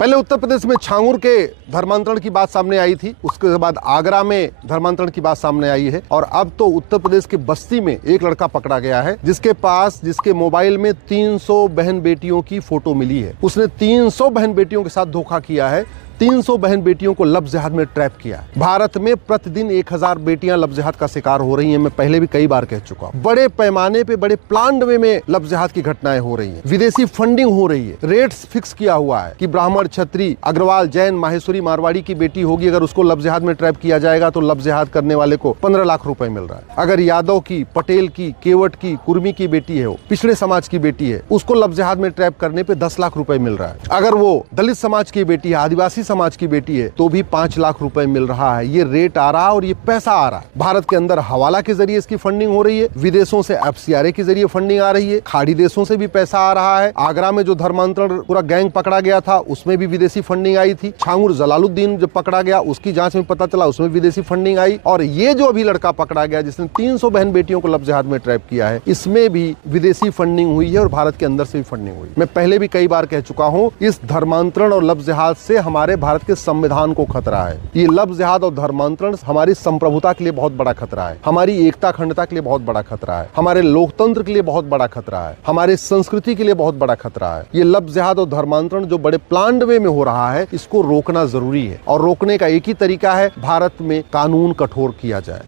पहले उत्तर प्रदेश में छांगुर के धर्मांतरण की बात सामने आई थी, उसके बाद आगरा में धर्मांतरण की बात सामने आई है और अब तो उत्तर प्रदेश के बस्ती में एक लड़का पकड़ा गया है जिसके मोबाइल में 300 बहन बेटियों की फोटो मिली है। उसने 300 बहन बेटियों के साथ धोखा किया है, 300 बहन बेटियों को लव जिहाद में ट्रैप किया है। भारत में प्रतिदिन 1000 बेटियां लव जिहाद का शिकार हो रही हैं। मैं पहले भी कई बार कह चुका हूं। बड़े पैमाने पे, बड़े प्लान वे में लव जिहाद की घटनाएं हो रही हैं। विदेशी फंडिंग हो रही है। रेट्स फिक्स किया हुआ है कि ब्राह्मण, क्षत्रिय, अग्रवाल, जैन, माहेश्वरी, मारवाड़ी की बेटी होगी, अगर उसको लव जिहाद में ट्रैप किया जाएगा तो लव जिहाद करने वाले को 15 लाख रुपए मिल रहा है। अगर यादव की, पटेल की, केवट की, कुर्मी की बेटी है, वो पिछड़े समाज की बेटी है, उसको लव जिहाद में ट्रैप करने पे 10 लाख रुपए मिल रहा है। अगर वो दलित समाज की बेटी है, आदिवासी समाज की बेटी है, तो भी 5 लाख रुपए मिल रहा है। ये रेट आ रहा है और ये पैसा आ रहा है। भारत के अंदर हवाला के जरिए इसकी फंडिंग हो रही है, विदेशों से एफसीआरए के जरिए फंडिंग आ रही है, खाड़ी देशों से भी पैसा आ रहा है। आगरा में जो धर्मांतरण पूरा गैंग पकड़ा गया था, उसमें भी विदेशी फंडिंग आई थी। छांगुर जलालुद्दीन जब पकड़ा गया, उसकी जांच में पता चला उसमें विदेशी फंडिंग आई। और ये जो अभी लड़का पकड़ा गया जिसने 300 बहन बेटियों को लव जिहाद में ट्रैप किया है, इसमें भी विदेशी फंडिंग हुई है और भारत के अंदर से भी फंडिंग हुई। मैं पहले भी कई बार कह चुका हूं, इस धर्मांतरण और लव जिहाद से हमारे भारत के संविधान को खतरा है। ये लव जिहाद और धर्मांतरण हमारी संप्रभुता के लिए बहुत बड़ा खतरा है, हमारी एकता अखंडता के लिए बहुत बड़ा खतरा है, हमारे लोकतंत्र के लिए बहुत बड़ा खतरा है, हमारे संस्कृति के लिए बहुत बड़ा खतरा है। ये लव जिहाद और धर्मांतरण जो बड़े प्लान्ड वे में हो रहा है, इसको रोकना जरूरी है और रोकने का एक ही तरीका है, भारत में कानून कठोर किया जाए।